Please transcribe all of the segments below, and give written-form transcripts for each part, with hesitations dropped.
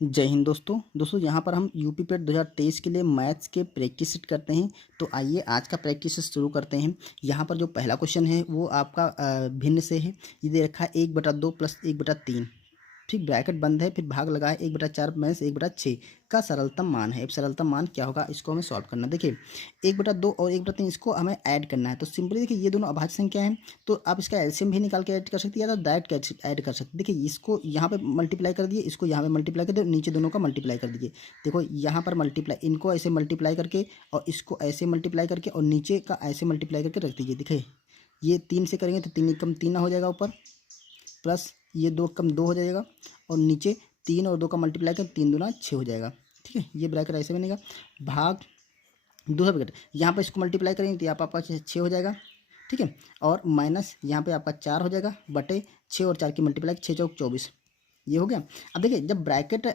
जय हिंद दोस्तों यहाँ पर हम यूपी पेट 2023 के लिए मैथ्स के प्रैक्टिस सेट करते हैं। तो आइए आज का प्रैक्टिस शुरू करते हैं। यहाँ पर जो पहला क्वेश्चन है वो आपका भिन्न से है। ये दे रखा है 1/2 प्लस 1/3, ठीक, ब्रैकेट बंद है, फिर भाग लगा है 1/4 माइनस 1/6 का सरलतम मान है। अब सरलतम मान क्या होगा, इसको हमें सॉल्व करना है। देखिए 1/2 और 1/3 इसको हमें ऐड करना है। तो सिंपली देखिए ये दोनों अभाज्य संख्या हैं, तो आप इसका एलसीएम भी निकाल के ऐड कर सकते हैं या तो डायरेक्ट ऐड कर सकते हैं। देखिए इसको यहाँ पे मल्टीप्लाई कर दिए, इसको यहाँ पे मल्टीप्लाई कर दिए, नीचे दोनों का मल्टीप्लाई कर दीजिए। देखो यहाँ पर मल्टीप्लाई, इनको ऐसे मल्टीप्लाई करके और इसको ऐसे मल्टीप्लाई करके और नीचे का ऐसे मल्टीप्लाई करके रख दीजिए। देखिए ये 3 से करेंगे तो 3 कम 3 ना हो जाएगा ऊपर, प्लस ये 2 कम 2 हो जाएगा और नीचे 3 और 2 का मल्टीप्लाई कर 3 दूना 6 हो जाएगा। ठीक है, ये ब्रैकेट ऐसे बनेगा, भाग दूसरा ब्रैकेट यहाँ पर इसको मल्टीप्लाई करेंगे तो यहाँ पर आपका 6 हो जाएगा। ठीक है, और माइनस यहाँ पे आपका 4 हो जाएगा बटे 6 और 4 की मल्टीप्लाई 6 चौक 24, ये हो गया। अब देखिए जब ब्रैकेट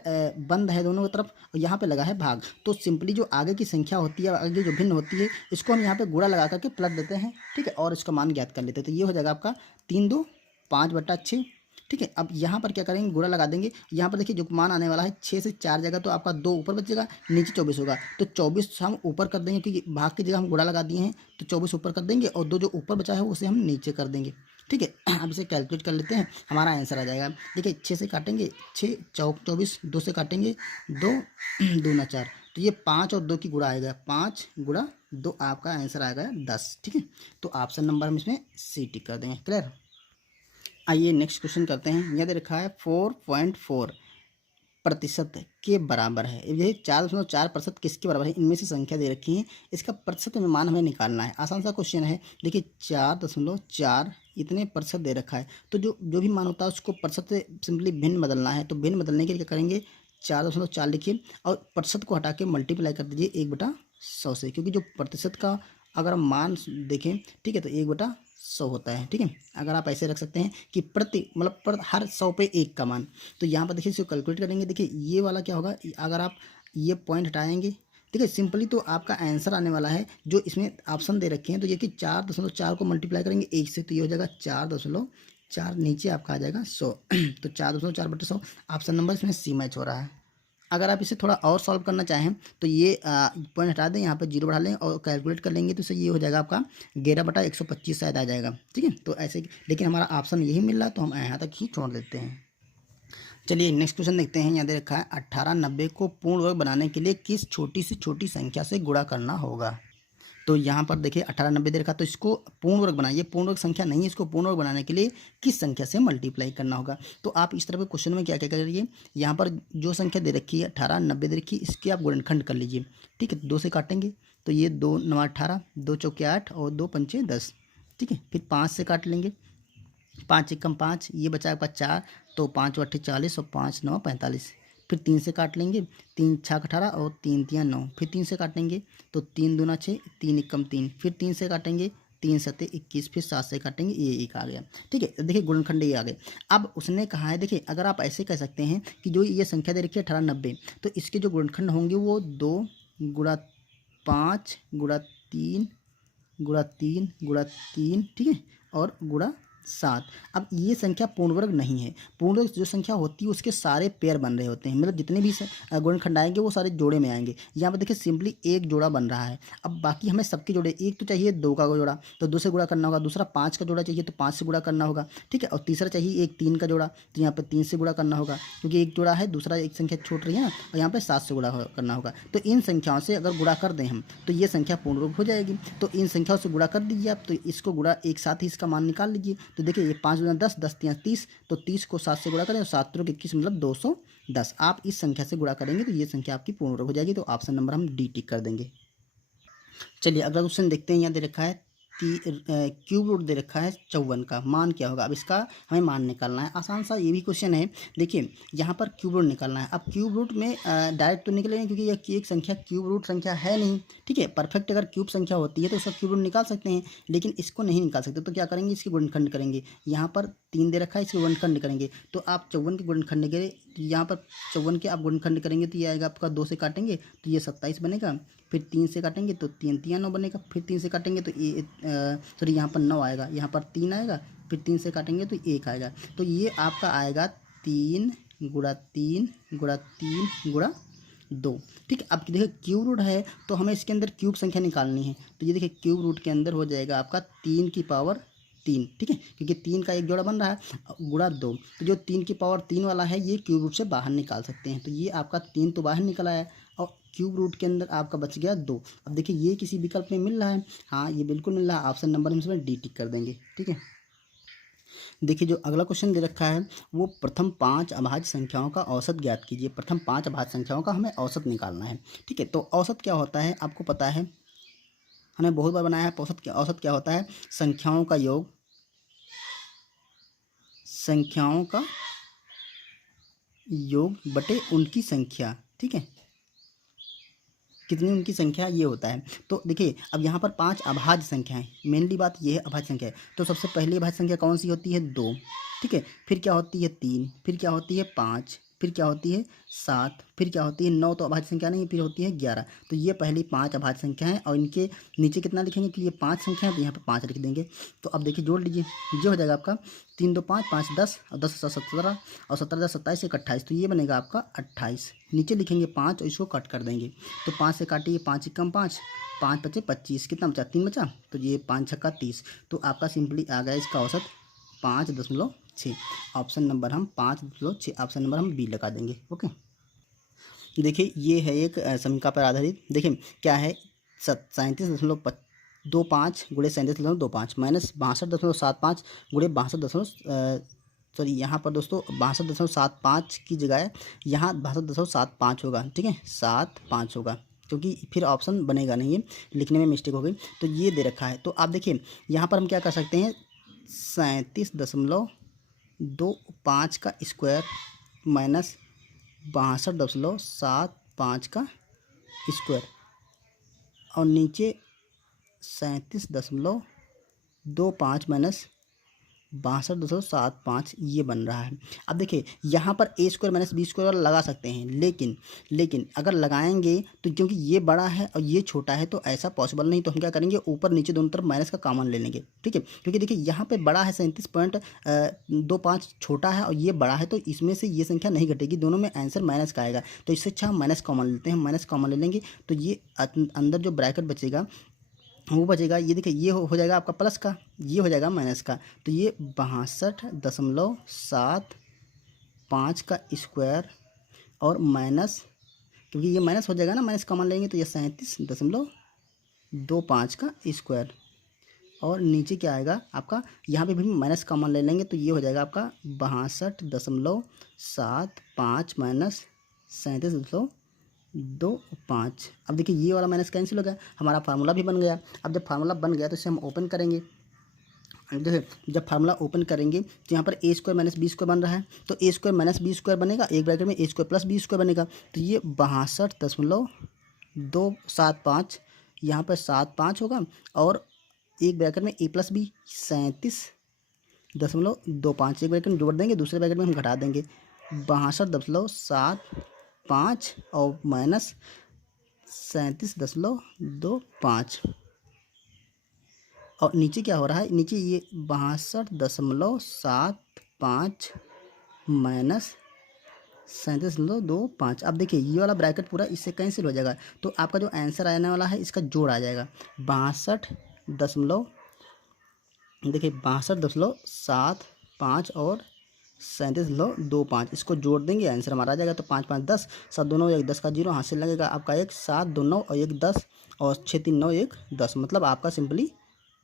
बंद है दोनों की तरफ और यहाँ पे लगा है भाग, तो सिंपली जो आगे की संख्या होती है, आगे जो भिन्न होती है, इसको हम यहाँ पे गुणा लगा करके पलट देते हैं। ठीक है, और इसका मान ज्ञात कर लेते हैं। तो ये हो जाएगा आपका 3 2 5/6। ठीक है, अब यहाँ पर क्या करेंगे, गुणा लगा देंगे। यहाँ पर देखिए जो मान आने वाला है 6 से 4 जगह तो आपका 2 ऊपर बचेगा, नीचे 24 होगा। तो 24 हम ऊपर कर देंगे क्योंकि भाग की जगह हम गुणा लगा दिए हैं, तो 24 ऊपर कर देंगे और 2 जो ऊपर बचा है उसे हम नीचे कर देंगे। ठीक है, अब इसे कैलकुलेट कर लेते हैं, हमारा आंसर आ जाएगा। देखिए 6 से काटेंगे 6 चौक 24, 2 से काटेंगे 2 2 ना 4, तो ये 5 और 2 की गुणा आएगा, 5 गुणा 2, आपका आंसर आएगा 10। ठीक है, तो ऑप्शन नंबर हम इसमें सी टिक कर देंगे। क्लियर। आइए नेक्स्ट क्वेश्चन करते हैं। यह दे रखा है 4.4% के बराबर है। यही 4.4% किसके बराबर है, इनमें से संख्या दे रखी है, इसका प्रतिशत में मान हमें निकालना है। आसान सा क्वेश्चन है। देखिए 4.4 इतने प्रतिशत दे रखा है, तो जो भी मान होता है उसको प्रतिशत से सिंपली भिन्न बदलना है। तो भिन्न बदलने के लिए क्या करेंगे, 4.4 लिखिए और प्रतिशत को हटा के मल्टीप्लाई कर दीजिए 1/100 से, क्योंकि जो प्रतिशत का अगर हम मान देखें, ठीक है, तो 1/100 होता है। ठीक है, अगर आप ऐसे रख सकते हैं कि प्रति मतलब पर हर 100 पे 1 का मान, तो यहाँ पर देखिए इसको कैलकुलेट करेंगे। देखिए ये वाला क्या होगा, अगर आप ये पॉइंट हटाएंगे, देखिए सिंपली तो आपका आंसर आने वाला है जो इसमें ऑप्शन दे रखे हैं। तो ये कि 4.4 को मल्टीप्लाई करेंगे 1 से, तो ये हो जाएगा 4.4, नीचे आपका आ जाएगा 100। तो 4.4/100 ऑप्शन नंबर इसमें सी मैच हो रहा है। अगर आप इसे थोड़ा और सॉल्व करना चाहें तो ये पॉइंट हटा दें, यहाँ पर 0 बढ़ा लें और कैलकुलेट कर लेंगे, तो इसे ये हो जाएगा आपका 11/125 शायद आ जाएगा। ठीक है, तो ऐसे, लेकिन हमारा ऑप्शन यही मिल रहा है तो हम यहाँ तक ही छोड़ देते हैं। चलिए नेक्स्ट क्वेश्चन देखते हैं। यहाँ दे रखा है 1890 को पूर्ण वर्ग बनाने के लिए किस छोटी से छोटी संख्या से गुणा करना होगा। तो यहाँ पर देखिए 1890 दे रखा, तो इसको पूर्ण वर्ग बनाइए, पूर्ण वर्ग संख्या नहीं है, इसको पूर्ण वर्ग बनाने के लिए किस संख्या से मल्टीप्लाई करना होगा। तो आप इस तरह के क्वेश्चन में क्या क्या करिए, यहाँ पर जो संख्या दे रखी है 1890 दे रखी है, इसके आप गुणनखंड कर लीजिए। ठीक है, 2 से काटेंगे तो ये 2 9 18, 2 चौके 8 और 2 पंचे 10। ठीक है, फिर 5 से काट लेंगे, 5 एकम 5, ये बचा आपका 4, तो 5 8 40 और 5 9 45। फिर 3 से काट लेंगे, 3 6 18 और 3 3 9, फिर 3 से काटेंगे तो 3 दूना 6, 3 एकम 3, फिर 3 से काटेंगे 3 7 21, फिर 7 से काटेंगे, ये 1 आ गया। ठीक है, देखिए गुणनखंड ये आ गए। अब उसने कहा है, देखिए अगर आप ऐसे कह सकते हैं कि जो ये संख्या दे रखी है 1890, तो इसके जो गुणनखंड होंगे वो 2 गुणा 5 गुणा 3 गुणा 3 गुणा 3, ठीक है, और गुणा 7। अब ये संख्या पूर्ण वर्ग नहीं है। पूर्ण वर्ग जो संख्या होती है उसके सारे पेयर बन रहे होते हैं, मतलब जितने भी गुणनखंड आएंगे वो सारे जोड़े में आएंगे। यहाँ पर देखिए सिंपली एक जोड़ा बन रहा है। अब बाकी हमें सबके जोड़े, एक तो चाहिए 2 का जोड़ा तो 2 से गुणा करना होगा, दूसरा 5 का जोड़ा चाहिए तो 5 से गुणा करना होगा। ठीक है, और तीसरा चाहिए एक 3 का जोड़ा, तो यहाँ पर 3 से गुणा करना होगा क्योंकि एक जोड़ा है, दूसरा एक संख्या छूट रही है ना, और यहाँ पर 7 से गुणा करना होगा। तो इन संख्याओं से अगर गुणा कर दें हम तो ये संख्या पूर्ण वर्ग हो जाएगी। तो इन संख्याओं से गुणा कर दीजिए आप, तो इसको गुणा एक साथ ही इसका मान निकाल लीजिए। तो देखिए ये 5 दूना 10, 10 3 30, तो 30 को 7 से गुणा करें तो 7 3 21, मतलब 210। आप इस संख्या से गुणा करेंगे तो ये संख्या आपकी पूर्ण वर्ग हो जाएगी। तो ऑप्शन नंबर हम डी टिक कर देंगे। चलिए अगला क्वेश्चन देखते हैं। यहाँ दे रखा है क्यूब रूट दे रखा है 54 का, मान क्या होगा। अब इसका हमें मान निकालना है। आसान सा ये भी क्वेश्चन है। देखिए यहाँ पर क्यूब रूट निकालना है। अब क्यूब रूट में डायरेक्ट तो निकलेंगे क्योंकि यह एक संख्या क्यूब रूट संख्या है नहीं। ठीक है, परफेक्ट अगर क्यूब संख्या होती है तो उसका क्यूब रूट निकाल सकते हैं, लेकिन इसको नहीं निकाल सकते। तो क्या करेंगे, इसके गुणनखंड करेंगे। यहाँ पर 3 दे रखा है, इसके गुणनखंड करेंगे। तो आप 54 के गुणनखंड करें, यहाँ पर 54 के आप गुणनखंड करेंगे तो ये आएगा आपका 2 से काटेंगे तो ये 27 बनेगा, फिर 3 से काटेंगे तो 3 3 9 बनेगा, फिर 3 से काटेंगे तो ये सॉरी यहाँ पर 9 आएगा, यहाँ पर 3 आएगा, फिर 3 से काटेंगे तो 1 आएगा। तो ये आपका आएगा 3 गुणा 3 गुणा 3 गुणा 2। ठीक है, अब देखिए क्यूब रूट है तो हमें इसके अंदर क्यूब संख्या निकालनी है। तो ये देखिए क्यूब रूट के अंदर हो जाएगा आपका 3 की पावर 3। ठीक है, क्योंकि 3 का एक जोड़ा बन रहा है गुणा 2, तो जो 3 की पावर 3 वाला है ये क्यूब रूट से बाहर निकाल सकते हैं। तो ये आपका 3 तो बाहर निकल आया और क्यूब रूट के अंदर आपका बच गया 2। अब देखिए ये किसी विकल्प में मिल रहा है, हाँ ये बिल्कुल मिल रहा है, ऑप्शन नंबर हम इसमें डी टिक कर देंगे। ठीक है, देखिए जो अगला क्वेश्चन दे रखा है वो प्रथम 5 अभाज्य संख्याओं का औसत ज्ञात कीजिए। प्रथम 5 अभाज्य संख्याओं का हमें औसत निकालना है। ठीक है, तो औसत क्या होता है आपको पता है, हमने बहुत बार बनाया है। औसत क्या होता है, संख्याओं का योग, संख्याओं का योग बटे उनकी संख्या। ठीक है, कितनी उनकी संख्या ये होता है। तो देखिए अब यहाँ पर 5 अभाज्य संख्या है, मेनली बात ये है अभाज्य संख्या है। तो सबसे पहली अभाज्य संख्या कौन सी होती है, 2। ठीक है, फिर क्या होती है 3, फिर क्या होती है 5, फिर क्या होती है 7, फिर क्या होती है 9, तो अभाज्य संख्या नहीं, फिर होती है 11। तो ये पहली 5 अभाज्य संख्या है और इनके नीचे कितना लिखेंगे कि ये 5 संख्या है, तो यहाँ पर 5 लिख देंगे। तो अब देखिए जोड़ लीजिए, ये हो जाएगा आपका 3 2 5 5 10 और 10 7 17 और 17 10 27 1 28, तो ये बनेगा आपका 28। नीचे लिखेंगे 5 और इसको कट कर देंगे। तो 5 से काटिए, 5 कम 5, 5 बचे 25, कितना बचा 3 बचा, तो ये 5 छक्का 30। तो आपका सिंपली आ गया इसका औसत 5.6। ऑप्शन नंबर हम 5.6, ऑप्शन नंबर हम बी लगा देंगे। ओके, देखिए ये है एक समीकरण पर आधारित। देखिए क्या है, 37.25 गुणे 37.25 माइनस 62.75 गुणे 62 सॉरी यहाँ पर दोस्तों 62.75 की जगह यहाँ 62.75 होगा। ठीक है, 75 होगा, क्योंकि फिर ऑप्शन बनेगा नहीं है, लिखने में मिस्टेक हो गई। तो ये दे रखा है, तो आप देखिए यहाँ पर हम क्या कर सकते हैं, 37.25 का स्क्वायर माइनस 62.75 का स्क्वायर और नीचे 37.25 माइनस 62.75 ये बन रहा है। अब देखिए यहाँ पर ए स्क्वायर माइनस बी स्क्वायर लगा सकते हैं, लेकिन अगर लगाएंगे तो क्योंकि ये बड़ा है और ये छोटा है तो ऐसा पॉसिबल नहीं। तो हम क्या करेंगे, ऊपर नीचे दोनों तरफ माइनस का कॉमन ले लेंगे। ठीक है, क्योंकि देखिए यहाँ पे बड़ा है 37.25, छोटा है और ये बड़ा है, तो इसमें से ये संख्या नहीं घटेगी, दोनों में आंसर माइनस का आएगा। तो इससे अच्छा हम माइनस कॉमन लेते हैं, माइनस कॉमन ले लेंगे तो ये अंदर जो ब्रैकेट बचेगा वो बचेगा, ये देखिए ये हो जाएगा आपका प्लस का, ये हो जाएगा माइनस का। तो ये 62.75 का स्क्वायर और माइनस, क्योंकि ये माइनस हो जाएगा ना, माइनस कॉमन लेंगे तो ये 37.25 का स्क्वायर और नीचे क्या आएगा आपका, यहाँ पे भी माइनस कॉमन ले लेंगे तो ये हो जाएगा आपका 62.75 माइनस 37.25। अब देखिए ये वाला माइनस कैंसिल हो गया, हमारा फार्मूला भी बन गया। अब जब फार्मूला बन गया तो इसे हम ओपन करेंगे। देखिए जब फार्मूला ओपन करेंगे तो यहाँ पर ए स्क्वायर माइनस बी स्क्वायर बन रहा है, तो ए स्क्वायर माइनस बी स्क्वायर बनेगा, एक ब्रैकेट में ए स्क्वायर प्लस बी स्क्वायर बनेगा। तो ये 62.275 यहाँ पर 75 होगा और एक ब्रैकेट में ए प्लस बी 37.25, एक ब्रैकेट में जोड़ देंगे, दूसरे ब्रैकेट में हम घटा देंगे 62.75 और माइनस 37.25 और नीचे क्या हो रहा है, नीचे ये 62.75 माइनस 37.25। अब देखिए ये वाला ब्रैकेट पूरा इससे कैंसिल हो जाएगा, तो आपका जो आंसर आने वाला है इसका जोड़ आ जाएगा 62.75 और 37.25, इसको जोड़ देंगे आंसर हमारा आ जाएगा। तो 5 5 10, 7 2 9 1 10 का 0 हाथ से लगेगा आपका 1, 7 2 9 और 1 10 और 6 3 9 1 10, मतलब आपका सिंपली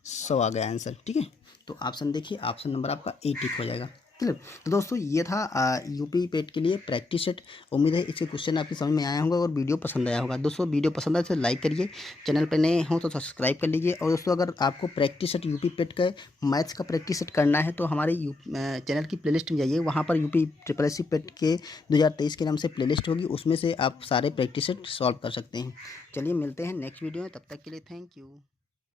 100 आ गया आंसर। ठीक है, तो ऑप्शन देखिए, ऑप्शन नंबर आपका ए टिक हो जाएगा। क्लियर। तो दोस्तों ये था यूपी पेट के लिए प्रैक्टिस सेट। उम्मीद है इसके क्वेश्चन आपकी समझ में आया होगा और वीडियो पसंद आया होगा। दोस्तों वीडियो पसंद आए तो लाइक करिए, चैनल पर नए हो तो सब्सक्राइब कर लीजिए। और दोस्तों अगर आपको प्रैक्टिस सेट यूपी पेट का मैथ्स का प्रैक्टिस सेट करना है तो हमारे चैनल की प्लेलिस्ट में जाइए, वहाँ पर यूपी ट्रिपल पेट के 2023 के नाम से प्लेलिस्ट होगी, उसमें से आप सारे प्रैक्टिस सेट सॉल्व कर सकते हैं। चलिए मिलते हैं नेक्स्ट वीडियो में, तब तक के लिए थैंक यू।